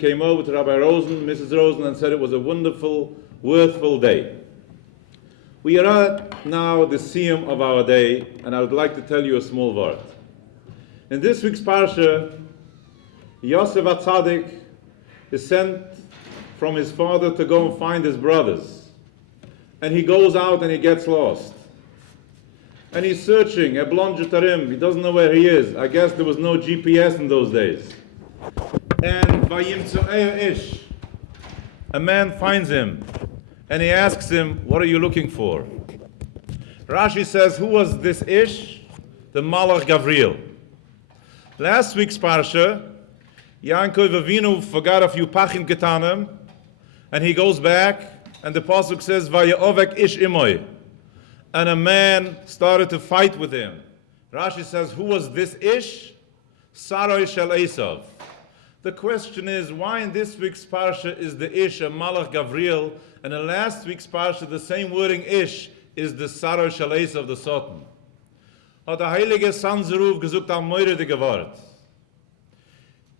came over to Rabbi Rosen, Mrs. Rosen, and said it was a wonderful, worthful day. We are at now the siyum of our day, and I would like to tell you a small word. In this week's parsha, Yosef HaTzadik is sent from his father to go and find his brothers. And he goes out and he gets lost. And he's searching, Eblon Jetarim, he doesn't know where he is. I guess there was no GPS in those days. And Vayimtzo'eh Ish, a man finds him, and he asks him, what are you looking for? Rashi says, who was this Ish? The Malach Gavriel. Last week's parsha, Yankov Avinu forgot a few pachim getanim, and he goes back, and the pasuk says, Vayovek Ish Imoy. And a man started to fight with him. Rashi says, who was this Ish? Saroi Shel Esav. The question is, why in this week's parsha is the Ish a Malach Gavriel, and in last week's parsha the same wording Ish is the Saroi Shel Esav, the Satan? Hat der Heilige Sanzeruf gesucht am Meure de Gewalt.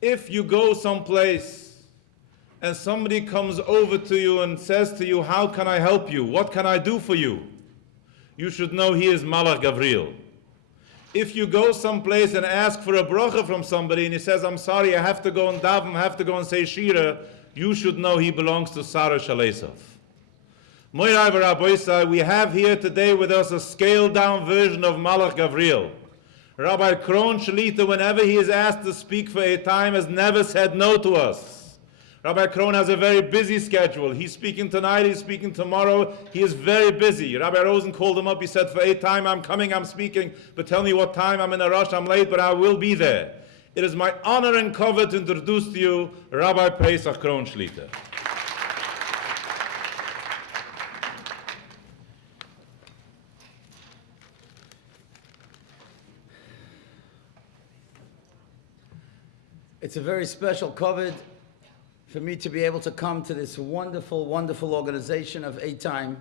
If you go someplace and somebody comes over to you and says to you, how can I help you? What can I do for you? You should know he is Malach Gavriel. If you go someplace and ask for a bracha from somebody and he says, I'm sorry, I have to go and daven, I have to go and say shira, you should know he belongs to Sarah Shel Esav. Moirai v'Rabbi, we have here today with us a scaled down version of Malach Gavriel. Rabbi Krohn Shalita, whenever he is asked to speak for a time, has never said no to us. Rabbi Krohn has a very busy schedule. He's speaking tonight, he's speaking tomorrow. He is very busy. Rabbi Rosen called him up. He said, for a time I'm coming, I'm speaking, but tell me what time. I'm in a rush, I'm late, but I will be there. It is my honor and cover to introduce to you Rabbi Paysach Krohn Shalita. It's a very special covet for me to be able to come to this wonderful, wonderful organization of A-Time.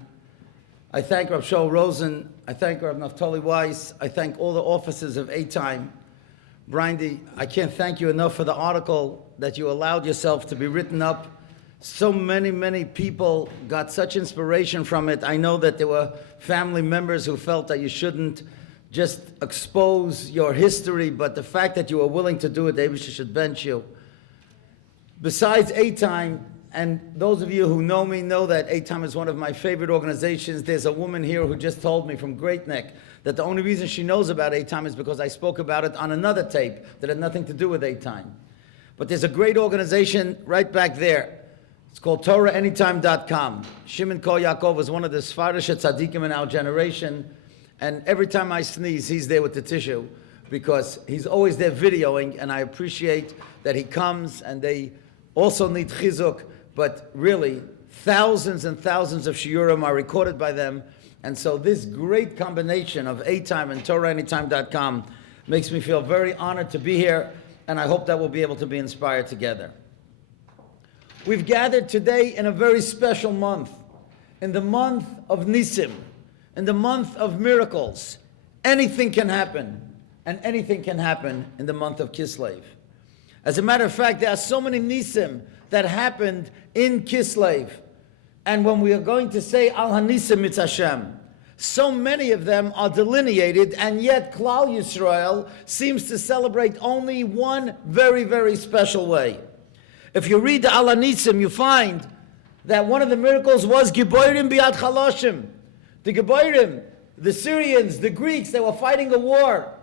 I thank Rav Shaul Rosen, I thank Rav Naftali Weiss, I thank all the officers of A-Time. Brindy, I can't thank you enough for the article that you allowed yourself to be written up. So many people got such inspiration from it. I know that there were family members who felt that you shouldn't just expose your history, but the fact that you were willing to do it, they should bench you. Besides A-Time, and those of you who know me know that A-Time is one of my favorite organizations. There's a woman here who just told me from Great Neck that the only reason she knows about A-Time is because I spoke about it on another tape that had nothing to do with A-Time. But there's a great organization right back there. It's called TorahAnytime.com. Shimon Kol Yaakov was one of the Sfarish tzaddikim in our generation, and every time I sneeze, he's there with the tissue because he's always there videoing, and I appreciate that he comes, and they also need chizuk, but really, thousands and thousands of shiurim are recorded by them. And so this great combination of A-Time and TorahAnytime.com makes me feel very honored to be here, and I hope that we'll be able to be inspired together. We've gathered today in a very special month, in the month of Nisim, in the month of miracles. Anything can happen, and anything can happen in the month of Kislev. As a matter of fact, there are so many Nisim that happened in Kislev. And when we are going to say Al HaNisim Mitz Hashem, so many of them are delineated, and yet Klal Yisrael seems to celebrate only one very, very special way. If you read the Al HaNisim, you find that one of the miracles was Giborim Biad Chaloshim. The Giborim, the Syrians, the Greeks, they were fighting a war.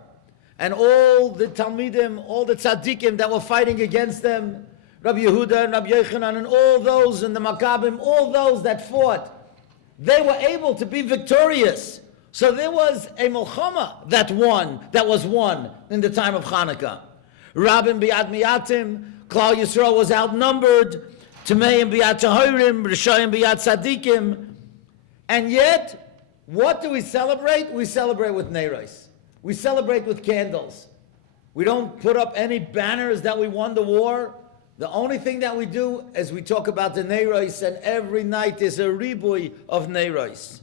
And all the Talmidim, all the Tzaddikim that were fighting against them, Rabbi Yehuda and Rabbi Yochanan and all those in the Maccabim, all those that fought, they were able to be victorious. So there was a Milchama that was won in the time of Hanukkah. Rabin Biad Miatim, Klal Yisrael was outnumbered, Tameim Biad Tahorim, Rishayim Biad Tzaddikim. And yet, what do we celebrate? We celebrate with Neiros. We celebrate with candles. We don't put up any banners that we won the war. The only thing that we do is we talk about the Neiros, and every night there's a ribui of Neiros.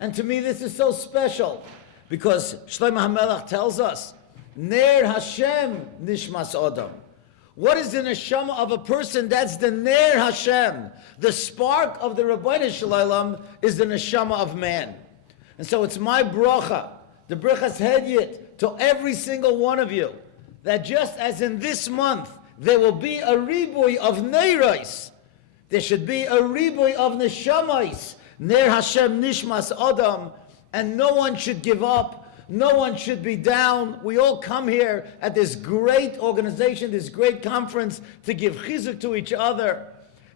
And to me this is so special, because Shlomo HaMelech tells us, Ner Hashem nishmas Adam. What is the neshama of a person? That's the Ner Hashem. The spark of the Rabbeinu Shalom is the neshama of man. And so it's my bracha, the brachas hedyet, to every single one of you, that just as in this month there will be a riboy of neiros, there should be a riboy of neshamais, Ner Hashem nishmas adam, and no one should give up. No one should be down. We all come here at this great organization, this great conference, to give chizuk to each other.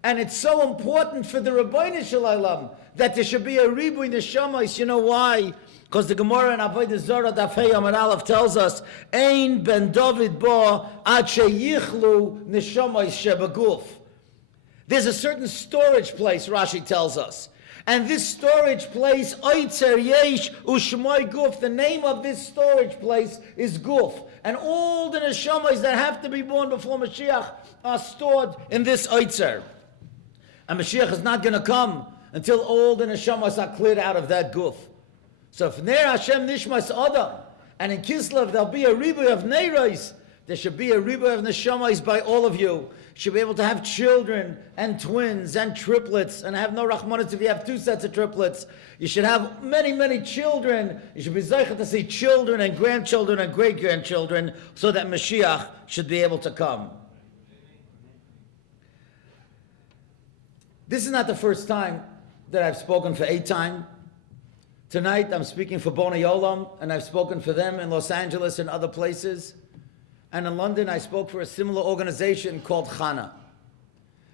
And it's so important for the Rabbeinu Shalom that there should be a ribuy neshamas. You know why? Because the Gemara in Avodah Zarah Daf Hey Amud Aleph tells us, Ein ben David bo ad sheyichlu neshamas shebaguf. There's a certain storage place, Rashi tells us. And this storage place, Oitzer Yesh Ushmoy Guf, the name of this storage place is Guf. And all the neshamas that have to be born before Mashiach are stored in this Oitzer. And Mashiach is not going to come until all the neshamas are cleared out of that Guf. So if Ner Hashem Nishmas Adam, and in Kislev there'll be a ribuy of Neiros, there should be a ribuy of neshamas by all of you. Should be able to have children and twins and triplets, and have no rachmanis if you have two sets of triplets. You should have many, many children. You should be zeicha to see children and grandchildren and great-grandchildren, so that Mashiach should be able to come. This is not the first time that I've spoken for 8 time. Tonight I'm speaking for Bonei Olam, and I've spoken for them in Los Angeles and other places. And in London, I spoke for a similar organization called Chana.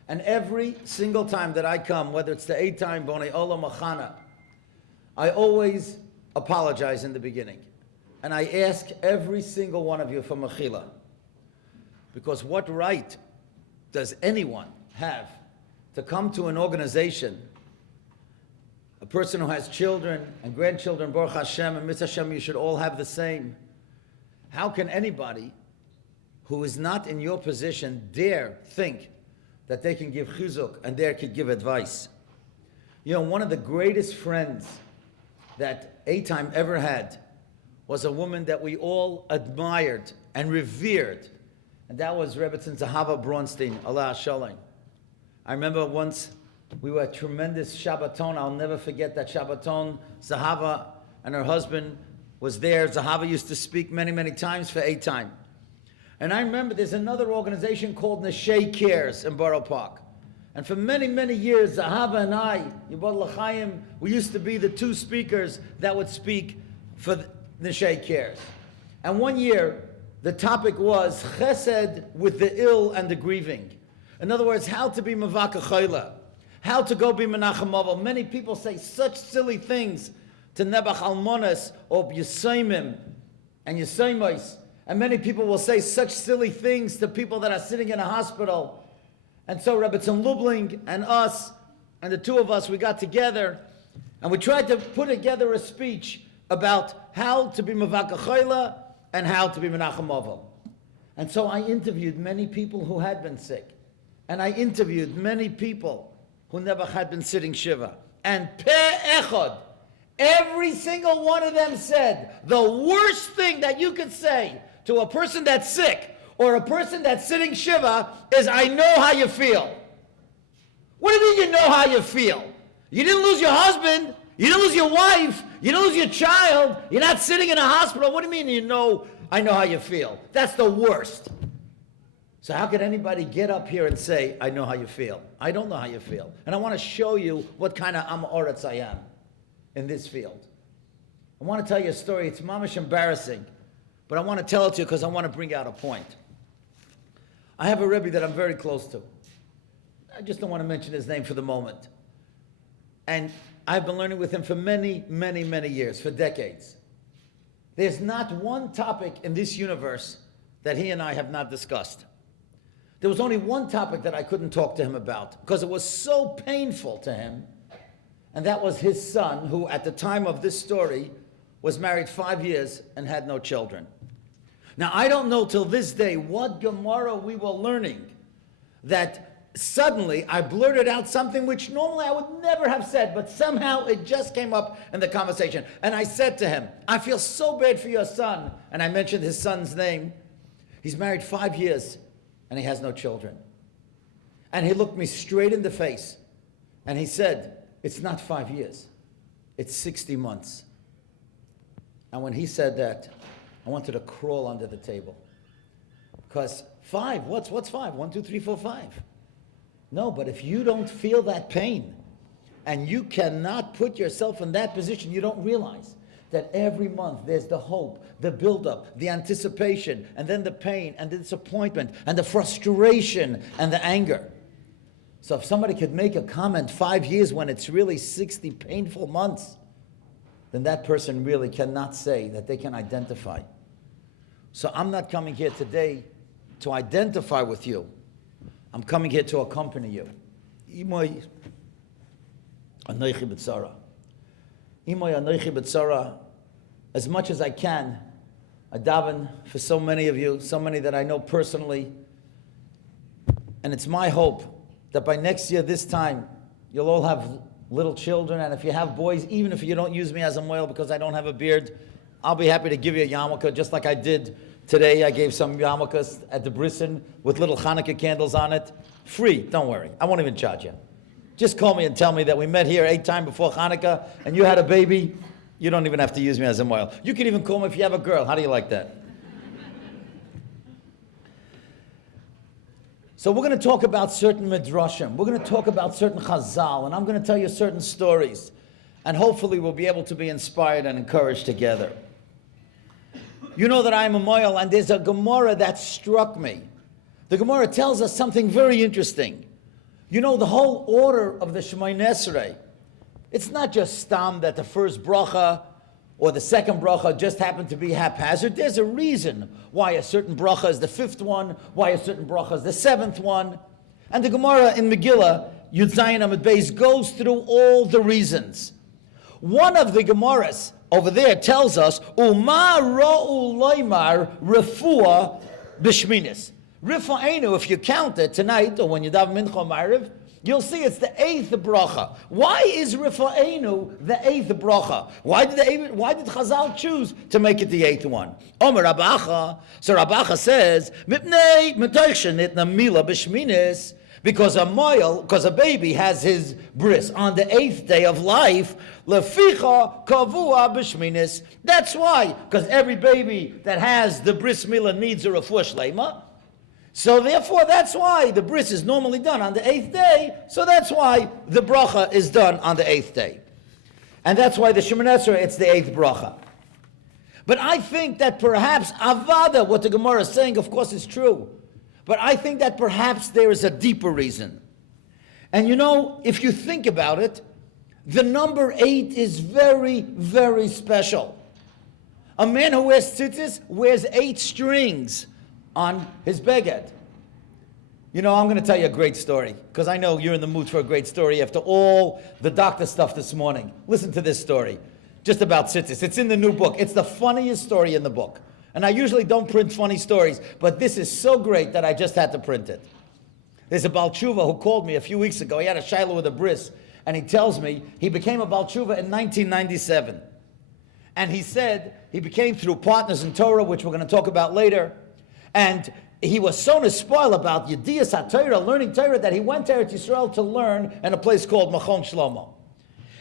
And every single time that I come, whether it's the 8 time Bonei Olam or Chana, I always apologize in the beginning. And I ask every single one of you for mechila. Because what right does anyone have to come to an organization, a person who has children and grandchildren, Baruch Hashem, and Mitzvah Hashem, you should all have the same. How can anybody who is not in your position dare think that they can give chizuk and dare could give advice? You know, one of the greatest friends that A-Time ever had was a woman that we all admired and revered, and that was Rebbetzin Zahava Bronstein, Allah Shalom. I remember once we were at tremendous Shabbaton. I'll never forget that Shabbaton. Zahava and her husband was there. Zahava used to speak many, many times for A-Time. And I remember there's another organization called Neshei Cares in Borough Park. And for many, many years, Zahava and I, Yibod L'chaim, we used to be the 2 speakers that would speak for Neshei Cares. And one year, the topic was Chesed with the ill and the grieving. In other words, how to be Mavaka Chayla, how to go be Menachem Avel. Many people say such silly things to Nebuch Almonas or Yisayimim and Yisaymais. And many people will say such silly things to people that are sitting in a hospital. And so Rebbetzin Lubling and us, and the 2 of us, we got together, and we tried to put together a speech about how to be Mavaka Chayla and how to be Menachem Avel. And so I interviewed many people who had been sick. And I interviewed many people who never had been sitting Shiva. And Peh Echad, every single one of them said, the worst thing that you could say to a person that's sick or a person that's sitting Shiva is, I know how you feel. What do you mean you know how you feel? You didn't lose your husband, you didn't lose your wife, you didn't lose your child, you're not sitting in a hospital. What do you mean you know, I know how you feel? That's the worst. So how could anybody get up here and say, I know how you feel? I don't know how you feel. And I want to show you what kind of Am Oretz I am in this field. I want to tell you a story. It's mamish embarrassing, but I want to tell it to you because I want to bring out a point. I have a Rebbe that I'm very close to. I just don't want to mention his name for the moment. And I've been learning with him for many, many, many years, for decades. There's not one topic in this universe that he and I have not discussed. There was only one topic that I couldn't talk to him about because it was so painful to him, and that was his son, who at the time of this story was married 5 years and had no children. Now, I don't know till this day what Gemara we were learning that suddenly I blurted out something which normally I would never have said, but somehow it just came up in the conversation. And I said to him, I feel so bad for your son. And I mentioned his son's name. He's married 5 years. and he has no children. And he looked me straight in the face, and he said, it's not 5 years, it's 60 months. And when he said that, I wanted to crawl under the table. Because 5, what's 5? 1, 2, 3, 4, 5. No, but if you don't feel that pain, and you cannot put yourself in that position, you don't realize that every month there's the hope, the buildup, the anticipation, and then the pain, and the disappointment, and the frustration, and the anger. So if somebody could make a comment 5 years when it's really 60 painful months, then that person really cannot say that they can identify. So I'm not coming here today to identify with you. I'm coming here to accompany you. Imoy anoichi b'tzara. Imoy anoichi b'tzara. As much as I can, I daven for so many of you, so many that I know personally. And it's my hope that by next year, this time, you'll all have little children. And if you have boys, even if you don't use me as a moil because I don't have a beard, I'll be happy to give you a yarmulke, just like I did today. I gave some yarmulkes at the Brisson with little Hanukkah candles on it. Free, don't worry. I won't even charge you. Just call me and tell me that we met here 8 times before Hanukkah and you had a baby. You don't even have to use me as a moil. You can even call me if you have a girl. How do you like that? So we're going to talk about certain midrashim. We're going to talk about certain chazal. And I'm going to tell you certain stories. And hopefully we'll be able to be inspired and encouraged together. You know that I'm a moil, and there's a Gemara that struck me. The Gemara tells us something very interesting. You know, the whole order of the Shemoneh Esrei, it's not just stam that the first bracha or the second bracha just happened to be haphazard. There's a reason why a certain bracha is the 5th one, why a certain bracha is the 7th one. And the Gemara in Megillah, Yud Zayin Amud Beis, goes through all the reasons. One of the Gemaras over there tells us, Uma ra'u loymar refuah b'shminis. Rifa'enu, if you count it tonight, or when you daven mincha ma'ariv, you'll see it's the 8th bracha. Why is Rifa'enu the 8th bracha? Why did Chazal choose to make it the 8th one? Omer Rabacha. So Rabacha says, Mipnei metoichen itna mila b'shminis. Because a baby has his bris on the 8th day of life, leficha kavua b'shminis. That's why, because every baby that has the bris milah needs a refuah shleima. So therefore, that's why the bris is normally done on the 8th day. So that's why the bracha is done on the 8th day, and that's why the Shemoneh Esrei, it's the 8th bracha. But I think that perhaps avada, what the Gemara is saying, of course, is true. But I think that perhaps there is a deeper reason. And you know, if you think about it, the number 8 is very, very special. A man who wears tzitzis wears 8 strings on his beged. You know, I'm going to tell you a great story, because I know you're in the mood for a great story after all the doctor stuff this morning. Listen to this story, just about tzitzis. It's in the new book. It's the funniest story in the book. And I usually don't print funny stories, but this is so great that I just had to print it. There's a Baal Tshuva who called me a few weeks ago. He had a shiloh with a bris, and he tells me he became a Baal Tshuva in 1997. And he said he became through Partners in Torah, which we're going to talk about later. And he was so nespoiled about Yediyas HaTorah, learning Torah, that he went to Eretz Yisrael to learn in a place called Machon Shlomo.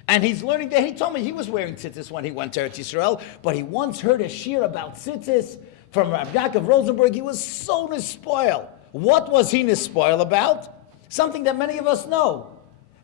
And he's learning there. He told me he was wearing tzitzis when he went to Eretz Yisrael, but he once heard a shir about tzitzis from Rabbi Yaakov Rosenberg. He was so nespoiled. What was he nespoiled about? Something that many of us know.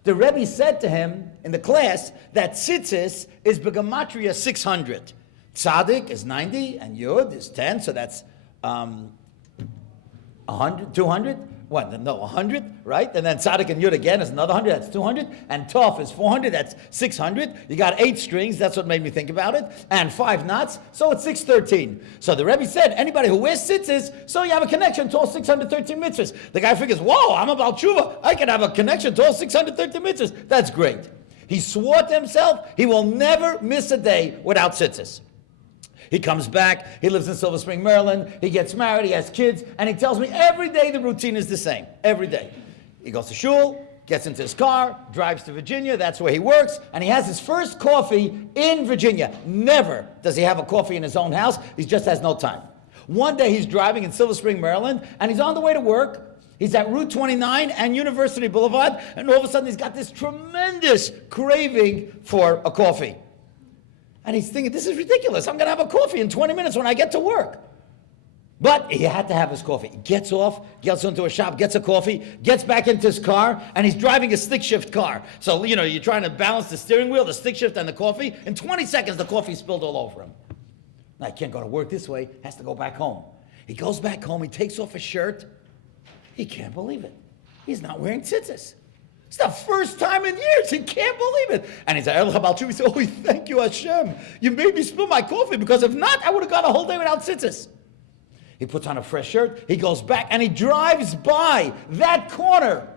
The Rebbe said to him in the class that tzitzis is begematria 600. Tzaddik is 90, and Yud is 10, so that's 100, 200. What? No, 100, right? And then Tzaddik and Yud again is another 100, that's 200. And Tov is 400, that's 600. You got 8 strings, that's what made me think about it. And 5 knots, so it's 613. So the Rebbe said, anybody who wears tzitzis, so you have a connection to all 613 mitzvahs. The guy figures, whoa, I'm a Baal Tshuva. I can have a connection to all 613 mitzvahs. That's great. He swore to himself, he will never miss a day without tzitzis. He comes back, he lives in Silver Spring, Maryland, he gets married, he has kids, and he tells me every day the routine is the same, every day. He goes to shul, gets into his car, drives to Virginia, that's where he works, and he has his first coffee in Virginia. Never does he have a coffee in his own house, he just has no time. One day he's driving in Silver Spring, Maryland, and he's on the way to work. He's at Route 29 and University Boulevard, and all of a sudden he's got this tremendous craving for a coffee. And he's thinking, this is ridiculous. I'm going to have a coffee in 20 minutes when I get to work. But he had to have his coffee. He gets off, gets into a shop, gets a coffee, gets back into his car, and he's driving a stick shift car. So, you're trying to balance the steering wheel, the stick shift, and the coffee. In 20 seconds, the coffee spilled all over him. Now, he can't go to work this way, has to go back home. He goes back home, he takes off his shirt. He can't believe it. He's not wearing tzitzis. It's the first time in years. He can't believe it. And he's like, he said, oh, thank you, Hashem. You made me spill my coffee, because if not, I would have gone a whole day without tzitzis. He puts on a fresh shirt, he goes back, and he drives by that corner,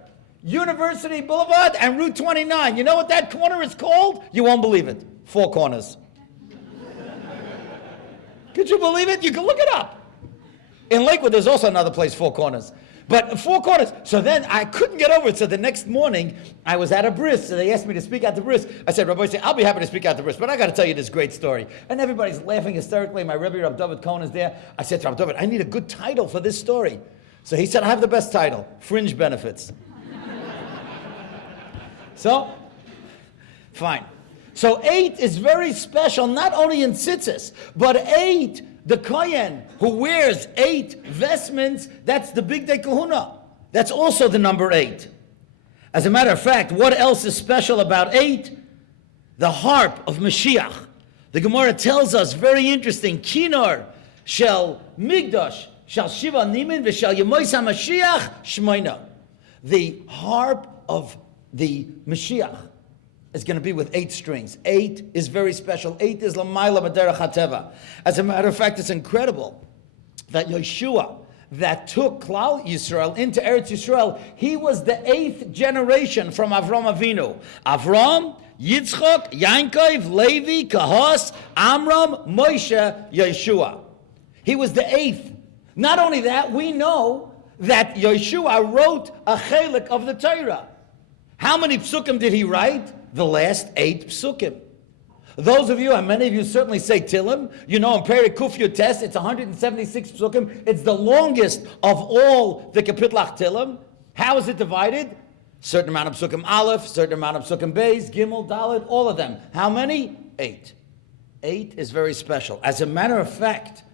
University Boulevard and Route 29. You know what that corner is called? You won't believe it. Four Corners. Could you believe it? You can look it up. In Lakewood, there's also another place, Four Corners. But Four Corners. So then I couldn't get over it. So the next morning, I was at a bris. So they asked me to speak at the bris. I said, Rabbi, I'll be happy to speak at the bris, but I got to tell you this great story. And everybody's laughing hysterically. My Rabbi, Rabbi Krohn, is there. I said to Rabbi David, I need a good title for this story. So he said, I have the best title, Fringe Benefits. So, fine. So 8 is very special, not only in tzitzis, but 8, the Kohen who wears 8 vestments, that's the big day kahuna. That's also the number 8. As a matter of fact, what else is special about 8? The harp of Mashiach. The Gemara tells us, very interesting, Kinor shel Migdosh shel Shiva Nimin v'shel Yemois HaMashiach Shmoina. The harp of the Mashiach is going to be with 8 strings. 8 is very special. 8 is Lamayla B'derech HaTeva. As a matter of fact, it's incredible that Yeshua, that took Klal Yisrael into Eretz Yisrael, he was the 8th generation from Avram Avinu. Avram, Yitzchok, Yankov, Levi, Kahos, Amram, Moshe, Yeshua. He was the 8th. Not only that, we know that Yeshua wrote a chelik of the Torah. How many psukim did he write? The last 8 psukim. Those of you, and many of you certainly say Tillim, you know in Perek Kuf Yutes, it's 176 psukim. It's the longest of all the Kapitlach Tillim. How is it divided? Certain amount of psukim Aleph, certain amount of psukim Beis, Gimel, Dalet, all of them. How many? 8. 8 is very special. As a matter of fact,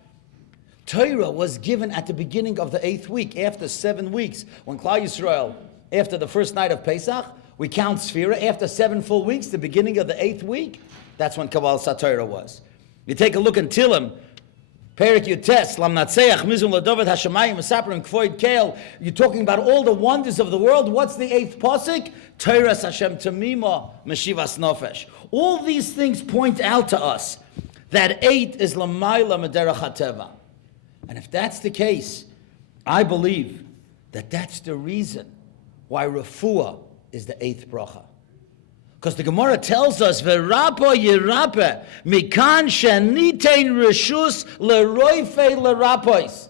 Torah was given at the beginning of the 8th week, after 7 weeks, when Klal Yisrael, after the first night of Paysach, we count Sfira. After 7 full weeks, the beginning of the 8th week, that's when Kabbalah Torah was. You take a look in Tillim, Perek Yutes, Lam Natseach, Mizum Ladovet Hashemayim, Mesaprim, Kvoid Kael. You're talking about all the wonders of the world. What's the 8th pasuk? Torah Hashem Tamima, Meshivas Nofesh. All these things point out to us that 8 is Lamayla Mederach HaTeva. And if that's the case, I believe that that's the reason why refuah is the 8th bracha. Because the Gemara tells us, V'rapa yirapa, mikan shenitein reshus leroife lerapos.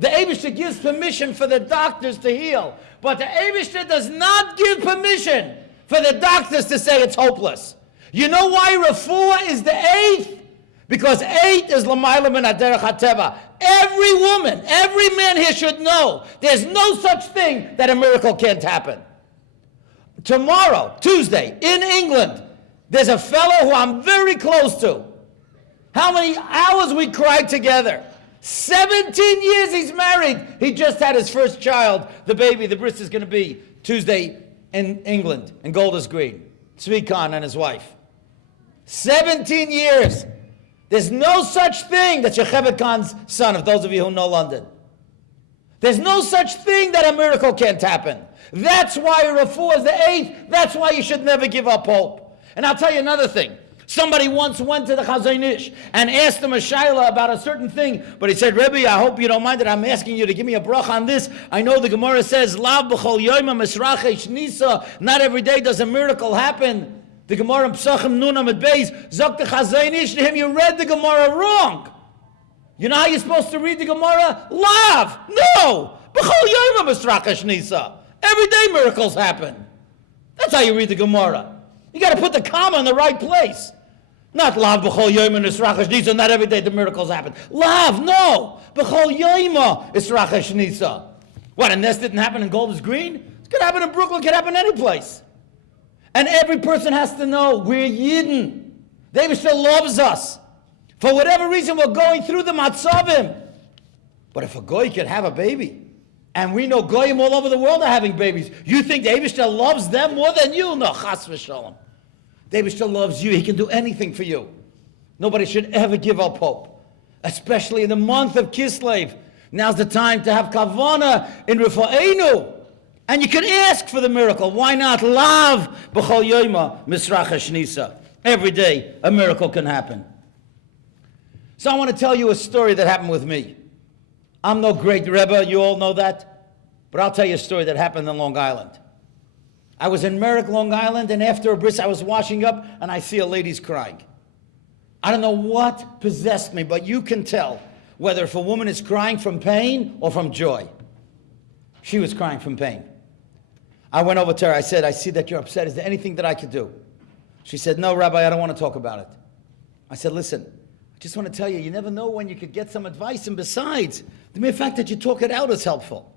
The Eibishter gives permission for the doctors to heal, but the Eibishter does not give permission for the doctors to say it's hopeless. You know why refuah is the 8th? Because 8 is l'mayla min haderech hateva. Every woman, every man here should know there's no such thing that a miracle can't happen. Tomorrow, Tuesday, in England, there's a fellow who I'm very close to. How many hours we cried together? 17 years he's married. He just had his first child. The baby, the bris is going to be Tuesday in England, in Golders Green. Tzvi Khan and his wife. 17 years. There's no such thing. That's Yocheved Khan's son, if those of you who know London. There's no such thing that a miracle can't happen. That's why refuah is the 8th. That's why you should never give up hope. And I'll tell you another thing. Somebody once went to the Chazon Ish and asked him a shaila about a certain thing, but he said, Rabbi, I hope you don't mind that I'm asking you to give me a bracha on this. I know the Gemara says, Lav b'chol yoyma misrachesh nisa. Not every day does a miracle happen. The Gemara in Psachim Nun Amud Beis, Zok the Chazon Ish to him, you read the Gemara wrong. You know how you're supposed to read the Gemara? Lav! No! B'chol yoyma misrachesh nisa. Every day miracles happen. That's how you read the Gemara. You got to put the comma in the right place. Not lav b'chol yoyma nisracha shnisa, not every day the miracles happen. Lav, no. B'chol yoyma nisracha shnisa. What, and this didn't happen in Golders Green? It could happen in Brooklyn, it could happen any place. And every person has to know we're Yidden. David still loves us. For whatever reason, we're going through the matzavim. But if a goy can have a baby, and we know goyim all over the world are having babies, you think David still loves them more than you? No, chas v'shalom. David still loves you. He can do anything for you. Nobody should ever give up hope, especially in the month of Kislev. Now's the time to have kavana in Rifa'enu. And you can ask for the miracle. Why not? Lav b'chol yoyma misracha shnisa. Every day a miracle can happen. So I want to tell you a story that happened with me. I'm no great Rebbe, you all know that. But I'll tell you a story that happened in Long Island. I was in Merrick, Long Island, and after a bris I was washing up and I see a lady's crying. I don't know what possessed me, but you can tell whether if a woman is crying from pain or from joy. She was crying from pain. I went over to her, I said, I see that you're upset. Is there anything that I could do? She said, no, Rabbi, I don't want to talk about it. I said, listen, I just want to tell you, you never know when you could get some advice, and besides, the mere fact that you talk it out is helpful.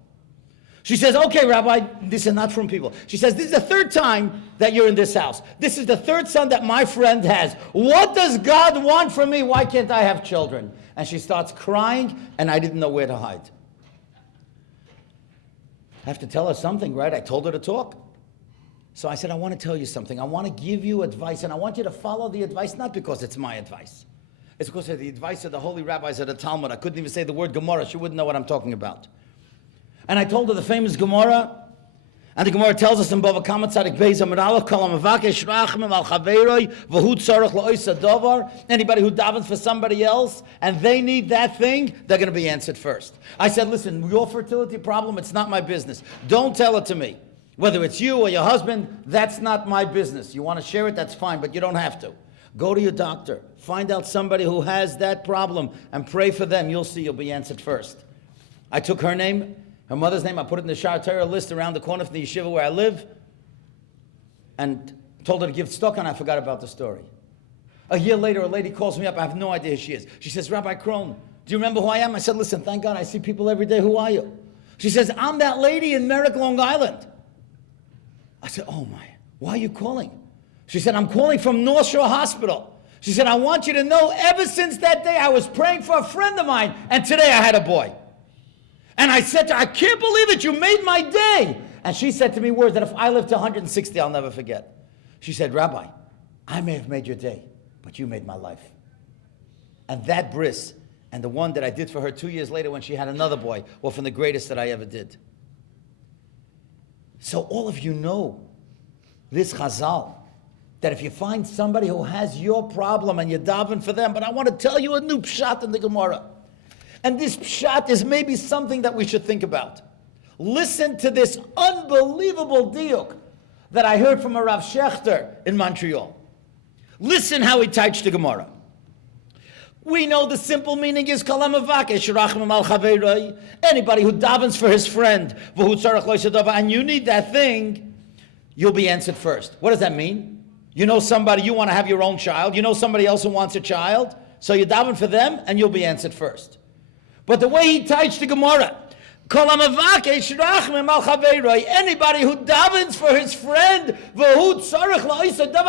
She says, okay, Rabbi, this is not from people. She says, this is the third time that you're in this house. This is the third son that my friend has. What does God want from me? Why can't I have children? And she starts crying, and I didn't know where to hide. I have to tell her something, right? I told her to talk. So I said, I want to tell you something. I want to give you advice, and I want you to follow the advice, not because it's my advice. It's because of the advice of the holy rabbis of the Talmud. I couldn't even say the word Gemara. She wouldn't know what I'm talking about. And I told her the famous Gemara, and the Gemara tells us in Bava Kama Tzadik Beis Amud Aleph, Kol HaMavakesh Rachamim Al Chaveroi V'hu Tzarech La'oisa Davar. Anybody who davens for somebody else and they need that thing, they're going to be answered first. I said, listen, your fertility problem, it's not my business. Don't tell it to me. Whether it's you or your husband, that's not my business. You want to share it, that's fine, but you don't have to. Go to your doctor. Find out somebody who has that problem and pray for them. You'll see you'll be answered first. I took her name, her mother's name, I put it in the Shar Torah list around the corner from the yeshiva where I live, and told her to give tzedakah, and I forgot about the story. A year later, a lady calls me up. I have no idea who she is. She says, Rabbi Krohn, do you remember who I am? I said, listen, thank God I see people every day. Who are you? She says, I'm that lady in Merrick, Long Island. I said, oh my, why are you calling? She said, I'm calling from North Shore Hospital. She said, I want you to know, ever since that day, I was praying for a friend of mine, and today I had a boy. And I said to her, I can't believe it, you made my day. And she said to me words that if I live to 160, I'll never forget. She said, Rabbi, I may have made your day, but you made my life. And that bris, and the one that I did for her 2 years later when she had another boy, were from the greatest that I ever did. So all of you know this chazal, that if you find somebody who has your problem and you're davening for them, but I want to tell you a new pshat in the Gemara. And this pshat is maybe something that we should think about. Listen to this unbelievable diuk that I heard from a Rav Shechter in Montreal. Listen how he touched the Gemara. We know the simple meaning is anybody who davens for his friend, and you need that thing, you'll be answered first. What does that mean? You know somebody, you want to have your own child, you know somebody else who wants a child, so you daven for them and you'll be answered first. But the way he touched the Gemara, anybody who davens for his friend,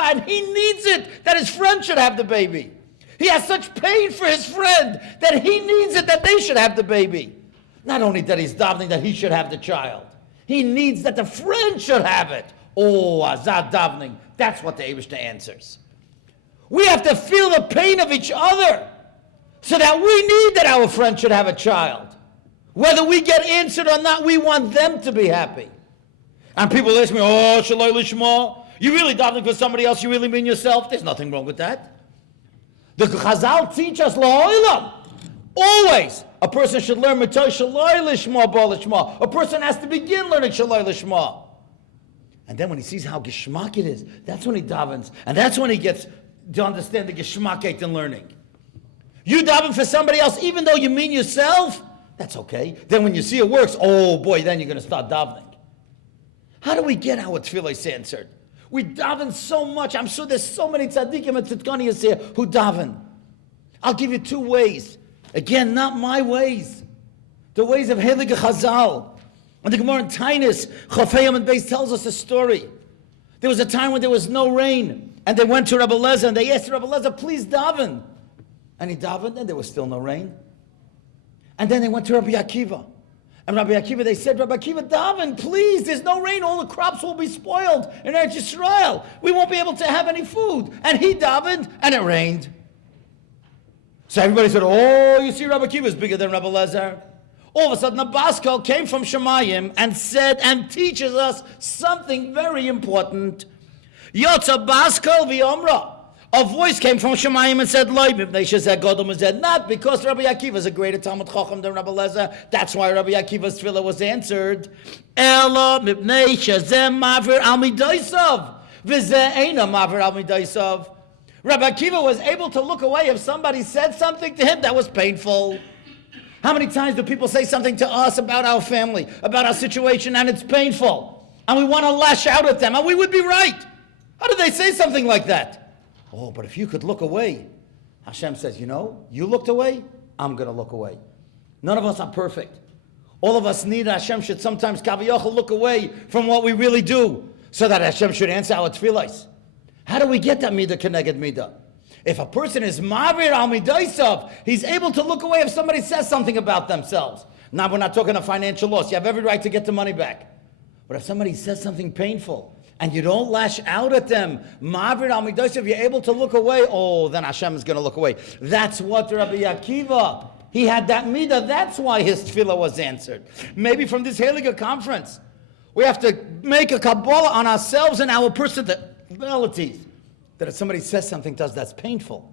and he needs it, that his friend should have the baby. He has such pain for his friend that he needs it, that they should have the baby. Not only that he's davening that he should have the child, he needs that the friend should have it. Oh, azad davening, that's what the Eibishter answers. We have to feel the pain of each other so that we need that our friend should have a child. Whether we get answered or not, we want them to be happy. And people ask me, oh, shaloi lishma, you really davening for somebody else, you really mean yourself? There's nothing wrong with that. The Chazal teach us la'olam. Always, a person should learn mitay shaloi lishma ba lishma. A person has to begin learning shaloi lishma. And then when he sees how geshmak it is, that's when he davens. And that's when he gets to understand the geshmak in learning. You daven for somebody else, even though you mean yourself, that's okay. Then when you see it works, oh boy, then you're going to start davening. How do we get our tefillah answered? We daven so much. I'm sure there's so many tzaddikim and tzidkanias here who daven. I'll give you 2 ways. Again, not my ways. The ways of Heilige Chazal. And the Gemara in Tainus, Chafayim and Beis tells us a story. There was a time when there was no rain, and they went to Rabbi Lezer, and they asked Rabbi Lezer, please daven. And he davened, and there was still no rain. And then they went to Rabbi Akiva. And Rabbi Akiva, they said, Rabbi Akiva, daven, please, there's no rain, all the crops will be spoiled in Eretz Yisrael. We won't be able to have any food. And he davened, and it rained. So everybody said, oh, you see, Rabbi Akiva is bigger than Rabbi Lezer. All of a sudden, a Baskel came from Shemayim and said, and teaches us something very important. Yotza Baskel v'omra. A voice came from Shemayim and said, not because Rabbi Akiva is a greater Talmud Chacham than Rabbi Lezer. That's why Rabbi Akiva's tefillah was answered. Ela mipnei shezem mavir al midaisav. V'zeh eina mavir al midaisav. Rabbi Akiva was able to look away if somebody said something to him that was painful. How many times do people say something to us about our family, about our situation, and it's painful? And we want to lash out at them, and we would be right. How did they say something like that? Oh, but if you could look away. Hashem says, you know, you looked away, I'm going to look away. None of us are perfect. All of us need Hashem should sometimes kaviyachol look away from what we really do, so that Hashem should answer our tefillahs. How do we get that midah keneged midah? If a person is mavir al midaisav, he's able to look away if somebody says something about themselves. Now, we're not talking a financial loss. You have every right to get the money back. But if somebody says something painful, and you don't lash out at them, mavir al midaisav, you're able to look away, oh, then Hashem is going to look away. That's what Rabbi Akiva, he had that midah. That's why his tefillah was answered. Maybe from this Heilige conference, we have to make a Kabbalah on ourselves and our personalities. That if somebody says something to us that's painful,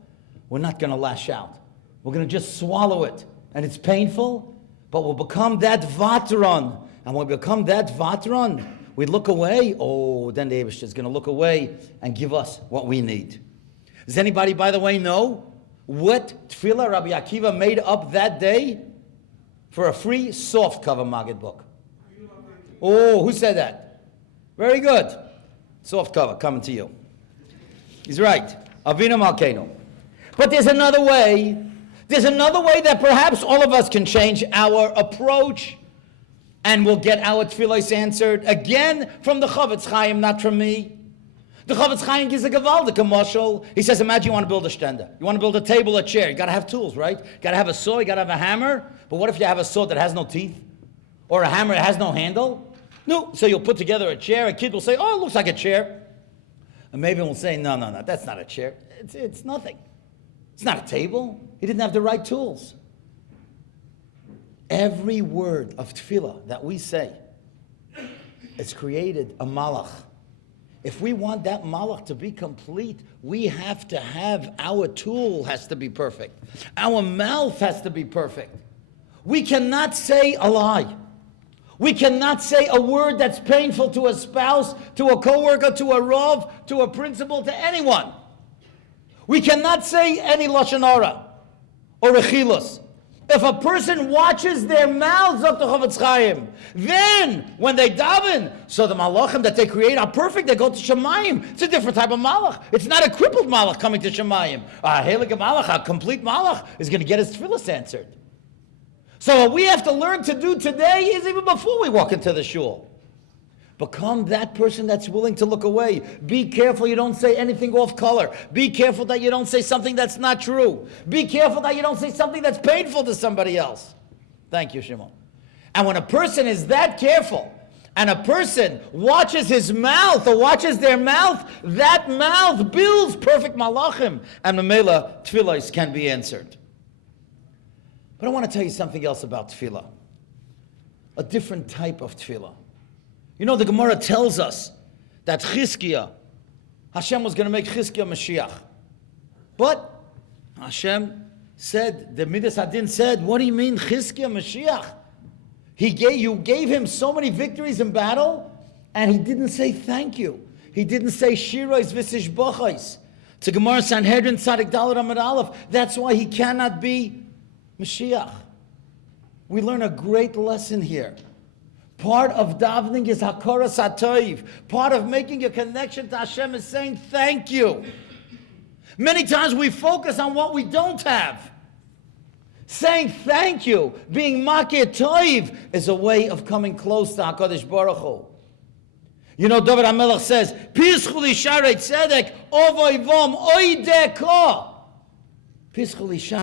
we're not going to lash out. We're going to just swallow it. And it's painful, but we'll become that vatron. And when we become that vatron, we look away. Oh, then the Eibush is going to look away and give us what we need. Does anybody, by the way, know what tefillah Rabbi Akiva made up that day for a free soft cover Maggid book? Oh, who said that? Very good. Soft cover, coming to you. He's right. Avinu Malkeinu. But there's another way. There's another way that perhaps all of us can change our approach and we'll get our tefillahs answered. Again, from the Chavetz Chaim, not from me. The Chavetz Chaim gives a gewaldige mashal. He says, imagine you want to build a stender. You want to build a table, a chair. You got to have tools, right? You got to have a saw, you got to have a hammer. But what if you have a saw that has no teeth? Or a hammer that has no handle? No. So you'll put together a chair. A kid will say, oh, it looks like a chair. And maybe we'll say, no, that's not a chair. It's nothing. It's not a table. He didn't have the right tools. Every word of tefillah that we say, it's created a malach. If we want that malach to be complete, we have to have our tool has to be perfect. Our mouth has to be perfect. We cannot say a lie. We cannot say a word that's painful to a spouse, to a coworker, to a rav, to a principal, to anyone. We cannot say any lashon hara or rechilus. If a person watches their mouths up to Chavetz Chaim, then when they daven, so the malachim that they create are perfect. They go to Shemayim. It's a different type of malach. It's not a crippled malach coming to Shemayim. A heilige malach, a complete malach, is going to get his tefillah answered. So what we have to learn to do today is even before we walk into the shul. Become that person that's willing to look away. Be careful you don't say anything off color. Be careful that you don't say something that's not true. Be careful that you don't say something that's painful to somebody else. Thank you, Shimon. And when a person is that careful, and a person watches his mouth or watches their mouth, that mouth builds perfect malachim, and memela tefillahs can be answered. But I want to tell you something else about tefillah. A different type of tefillah. You know, the Gemara tells us that Chizkiah, Hashem was going to make Chizkiah Mashiach. But Hashem said, the Midas Hadin said, what do you mean Chizkiah Mashiach? You gave him so many victories in battle, and he didn't say thank you. He didn't say Shirais Visish Bachais. It's a Gemara Sanhedrin Tzadik Dalet Amud Aleph. That's why he cannot be Mashiach. We learn a great lesson here. Part of davening is hakoras hatoiv. Part of making a connection to Hashem is saying thank you. Many times we focus on what we don't have. Saying thank you, being makir toiv, is a way of coming close to HaKadosh Baruch Hu. You know, David HaMelech says, Pischul Isharei Tzedek, Ovoi Vom, Oideko. Pischul Isharei